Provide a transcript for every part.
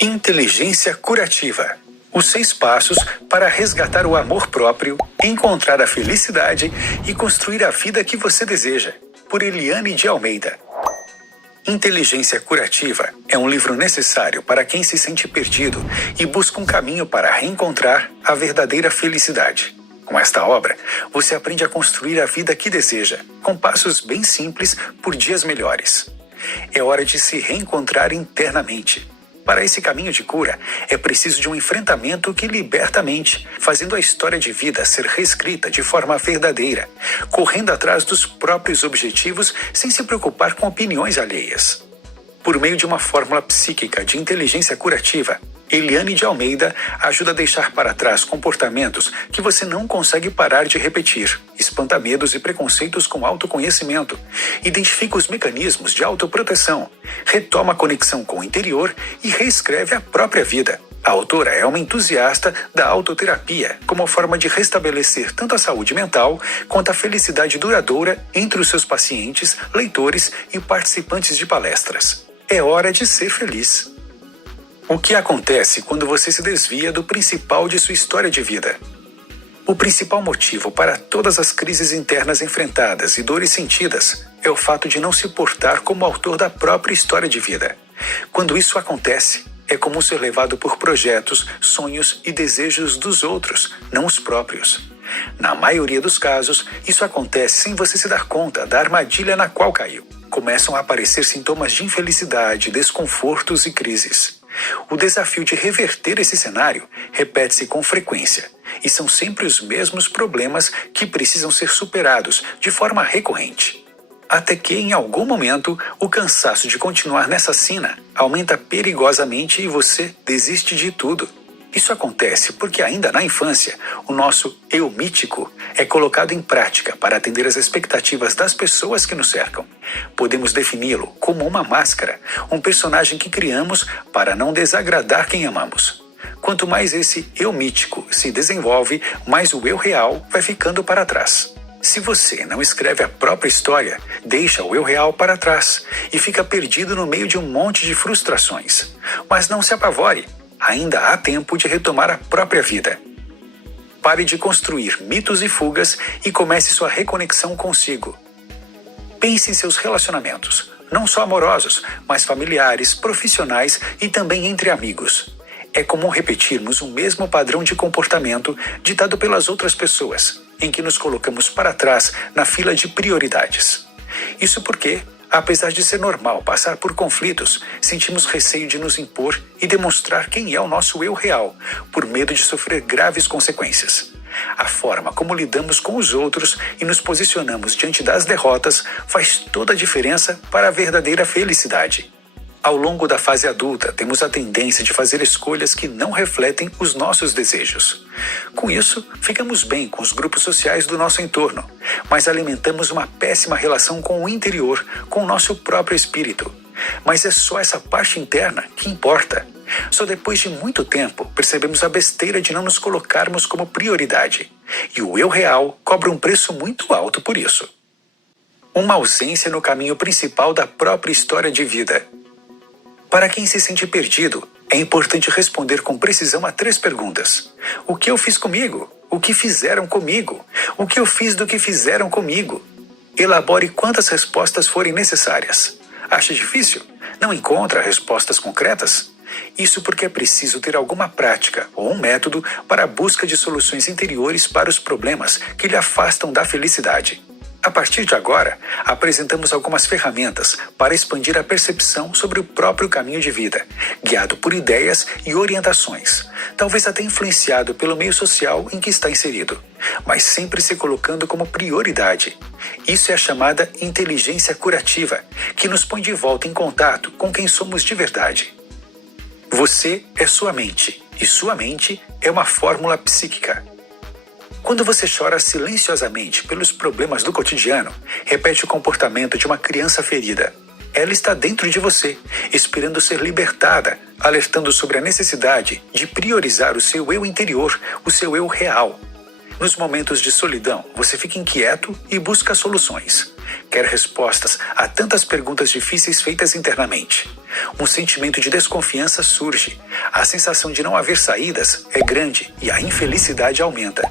Inteligência curativa. Os 6 passos para resgatar o amor próprio, encontrar a felicidade e construir a vida que você deseja. Por Eliane de Almeida. Inteligência Curativa é um livro necessário para quem se sente perdido e busca um caminho para reencontrar a verdadeira felicidade. Com esta obra, você aprende a construir a vida que deseja, com passos bem simples por dias melhores. É hora de se reencontrar internamente. Para esse caminho de cura, é preciso de um enfrentamento que liberta a mente, fazendo a história de vida ser reescrita de forma verdadeira, correndo atrás dos próprios objetivos sem se preocupar com opiniões alheias. Por meio de uma fórmula psíquica de inteligência curativa, Eliane de Almeida ajuda a deixar para trás comportamentos que você não consegue parar de repetir, espanta medos e preconceitos com autoconhecimento, identifica os mecanismos de autoproteção, retoma a conexão com o interior e reescreve a própria vida. A autora é uma entusiasta da autoterapia como forma de restabelecer tanto a saúde mental quanto a felicidade duradoura entre os seus pacientes, leitores e participantes de palestras. É hora de ser feliz. O que acontece quando você se desvia do principal de sua história de vida? O principal motivo para todas as crises internas enfrentadas e dores sentidas é o fato de não se portar como autor da própria história de vida. Quando isso acontece, é comum ser levado por projetos, sonhos e desejos dos outros, não os próprios. Na maioria dos casos, isso acontece sem você se dar conta da armadilha na qual caiu. Começam a aparecer sintomas de infelicidade, desconfortos e crises. O desafio de reverter esse cenário repete-se com frequência, e são sempre os mesmos problemas que precisam ser superados de forma recorrente. Até que, em algum momento, o cansaço de continuar nessa sina aumenta perigosamente e você desiste de tudo. Isso acontece porque ainda na infância, o nosso eu mítico é colocado em prática para atender às expectativas das pessoas que nos cercam. Podemos defini-lo como uma máscara, um personagem que criamos para não desagradar quem amamos. Quanto mais esse eu mítico se desenvolve, mais o eu real vai ficando para trás. Se você não escreve a própria história, deixa o eu real para trás e fica perdido no meio de um monte de frustrações. Mas não se apavore. Ainda há tempo de retomar a própria vida. Pare de construir mitos e fugas e comece sua reconexão consigo. Pense em seus relacionamentos, não só amorosos, mas familiares, profissionais e também entre amigos. É comum repetirmos o mesmo padrão de comportamento ditado pelas outras pessoas, em que nos colocamos para trás na fila de prioridades. Isso porque, apesar de ser normal passar por conflitos, sentimos receio de nos impor e demonstrar quem é o nosso eu real, por medo de sofrer graves consequências. A forma como lidamos com os outros e nos posicionamos diante das derrotas faz toda a diferença para a verdadeira felicidade. Ao longo da fase adulta, temos a tendência de fazer escolhas que não refletem os nossos desejos. Com isso, ficamos bem com os grupos sociais do nosso entorno, mas alimentamos uma péssima relação com o interior, com o nosso próprio espírito. Mas é só essa parte interna que importa. Só depois de muito tempo percebemos a besteira de não nos colocarmos como prioridade. E o eu real cobra um preço muito alto por isso. Uma ausência no caminho principal da própria história de vida. Para quem se sente perdido, é importante responder com precisão a 3 perguntas. O que eu fiz comigo? O que fizeram comigo? O que eu fiz do que fizeram comigo? Elabore quantas respostas forem necessárias. Acha difícil? Não encontra respostas concretas? Isso porque é preciso ter alguma prática ou um método para a busca de soluções interiores para os problemas que lhe afastam da felicidade. A partir de agora, apresentamos algumas ferramentas para expandir a percepção sobre o próprio caminho de vida, guiado por ideias e orientações, talvez até influenciado pelo meio social em que está inserido, mas sempre se colocando como prioridade. Isso é a chamada inteligência curativa, que nos põe de volta em contato com quem somos de verdade. Você é sua mente, e sua mente é uma fórmula psíquica. Quando você chora silenciosamente pelos problemas do cotidiano, repete o comportamento de uma criança ferida. Ela está dentro de você, esperando ser libertada, alertando sobre a necessidade de priorizar o seu eu interior, o seu eu real. Nos momentos de solidão, você fica inquieto e busca soluções. Quer respostas a tantas perguntas difíceis feitas internamente. Um sentimento de desconfiança surge. A sensação de não haver saídas é grande e a infelicidade aumenta.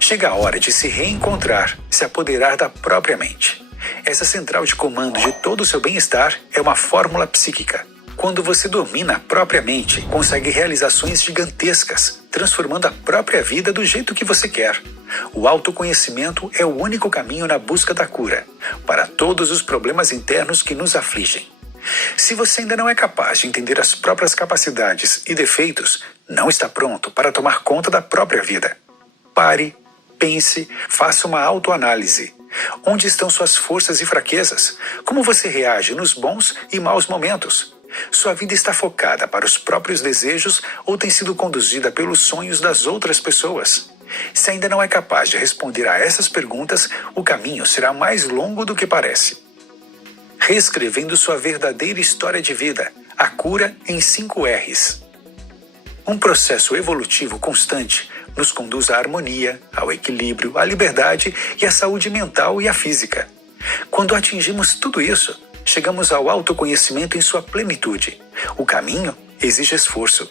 Chega a hora de se reencontrar, se apoderar da própria mente. Essa central de comando de todo o seu bem-estar é uma fórmula psíquica. Quando você domina a própria mente, consegue realizações gigantescas, transformando a própria vida do jeito que você quer. O autoconhecimento é o único caminho na busca da cura, para todos os problemas internos que nos afligem. Se você ainda não é capaz de entender as próprias capacidades e defeitos, não está pronto para tomar conta da própria vida. Pare, pense, faça uma autoanálise. Onde estão suas forças e fraquezas? Como você reage nos bons e maus momentos? Sua vida está focada para os próprios desejos ou tem sido conduzida pelos sonhos das outras pessoas? Se ainda não é capaz de responder a essas perguntas, o caminho será mais longo do que parece. Reescrevendo sua verdadeira história de vida, a cura em 5 R's. Um processo evolutivo constante nos conduz à harmonia, ao equilíbrio, à liberdade e à saúde mental e à física. Quando atingimos tudo isso, chegamos ao autoconhecimento em sua plenitude. O caminho exige esforço.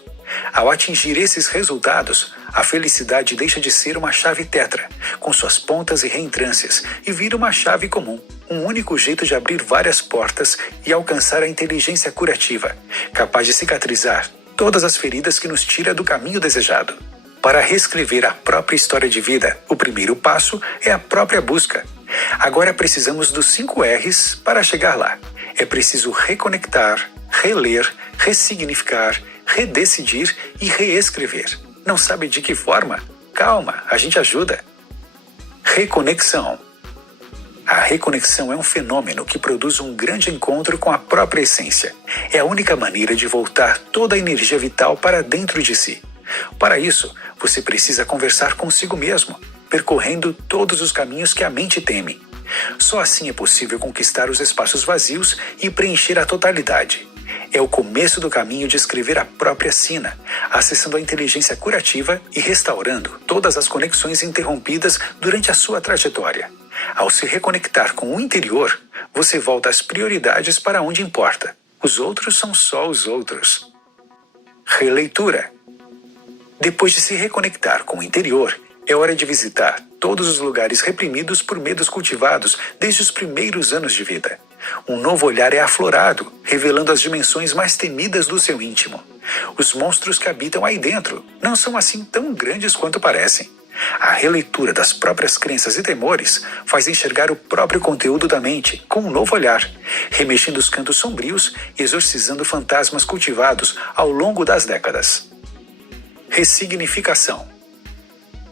Ao atingir esses resultados, a felicidade deixa de ser uma chave tetra, com suas pontas e reentrâncias, e vira uma chave comum, um único jeito de abrir várias portas e alcançar a inteligência curativa, capaz de cicatrizar todas as feridas que nos tira do caminho desejado. Para reescrever a própria história de vida, o primeiro passo é a própria busca. Agora precisamos dos 5 R's para chegar lá. É preciso reconectar, reler, ressignificar, redecidir e reescrever. Não sabe de que forma? Calma, a gente ajuda. Reconexão. A reconexão é um fenômeno que produz um grande encontro com a própria essência. É a única maneira de voltar toda a energia vital para dentro de si. Para isso, você precisa conversar consigo mesmo, percorrendo todos os caminhos que a mente teme. Só assim é possível conquistar os espaços vazios e preencher a totalidade. É o começo do caminho de escrever a própria sina, acessando a inteligência curativa e restaurando todas as conexões interrompidas durante a sua trajetória. Ao se reconectar com o interior, você volta às prioridades para onde importa. Os outros são só os outros. Releitura. Depois de se reconectar com o interior, é hora de visitar todos os lugares reprimidos por medos cultivados desde os primeiros anos de vida. Um novo olhar é aflorado, revelando as dimensões mais temidas do seu íntimo. Os monstros que habitam aí dentro não são assim tão grandes quanto parecem. A releitura das próprias crenças e temores faz enxergar o próprio conteúdo da mente com um novo olhar, remexendo os cantos sombrios e exorcizando fantasmas cultivados ao longo das décadas. Ressignificação.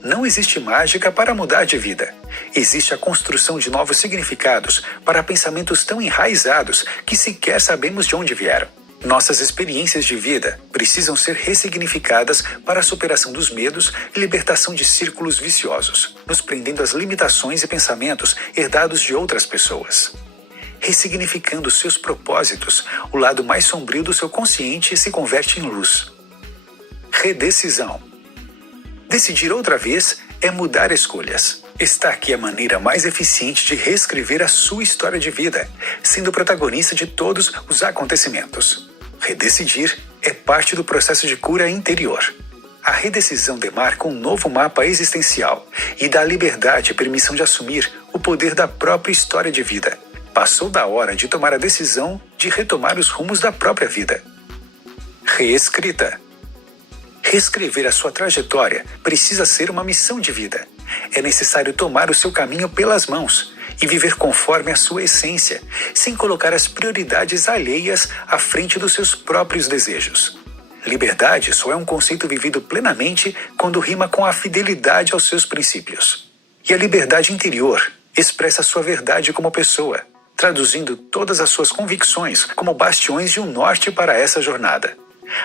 Não existe mágica para mudar de vida. Existe a construção de novos significados para pensamentos tão enraizados que sequer sabemos de onde vieram. Nossas experiências de vida precisam ser ressignificadas para a superação dos medos e libertação de círculos viciosos, nos prendendo às limitações e pensamentos herdados de outras pessoas. Ressignificando seus propósitos, o lado mais sombrio do seu consciente se converte em luz. Redecisão. Decidir outra vez é mudar escolhas. Está aqui a maneira mais eficiente de reescrever a sua história de vida, sendo protagonista de todos os acontecimentos. Redecidir é parte do processo de cura interior. A redecisão demarca um novo mapa existencial e dá liberdade e permissão de assumir o poder da própria história de vida. Passou da hora de tomar a decisão de retomar os rumos da própria vida. Reescrita. Reescrever a sua trajetória precisa ser uma missão de vida. É necessário tomar o seu caminho pelas mãos e viver conforme a sua essência, sem colocar as prioridades alheias à frente dos seus próprios desejos. Liberdade só é um conceito vivido plenamente quando rima com a fidelidade aos seus princípios. E a liberdade interior expressa a sua verdade como pessoa, traduzindo todas as suas convicções como bastiões de um norte para essa jornada.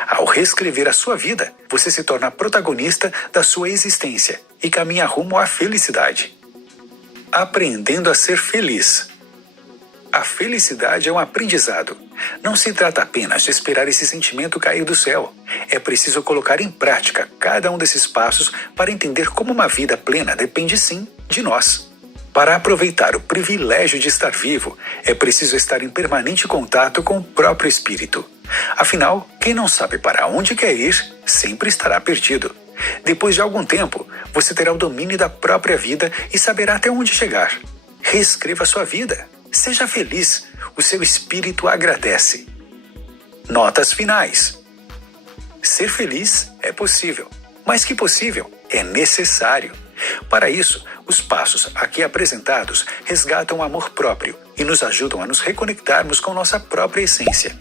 Ao reescrever a sua vida, você se torna protagonista da sua existência e caminha rumo à felicidade. Aprendendo a ser feliz. A felicidade é um aprendizado. Não se trata apenas de esperar esse sentimento cair do céu. É preciso colocar em prática cada um desses passos para entender como uma vida plena depende sim de nós. Para aproveitar o privilégio de estar vivo, é preciso estar em permanente contato com o próprio espírito. Afinal, quem não sabe para onde quer ir, sempre estará perdido. Depois de algum tempo, você terá o domínio da própria vida e saberá até onde chegar. Reescreva sua vida. Seja feliz. O seu espírito agradece. Notas finais. Ser feliz é possível. Mais que possível, é necessário. Para isso, os passos aqui apresentados resgatam o amor próprio e nos ajudam a nos reconectarmos com nossa própria essência.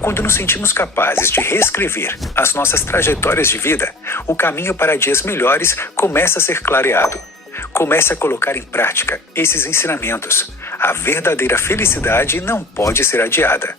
Quando nos sentimos capazes de reescrever as nossas trajetórias de vida, o caminho para dias melhores começa a ser clareado. Comece a colocar em prática esses ensinamentos. A verdadeira felicidade não pode ser adiada.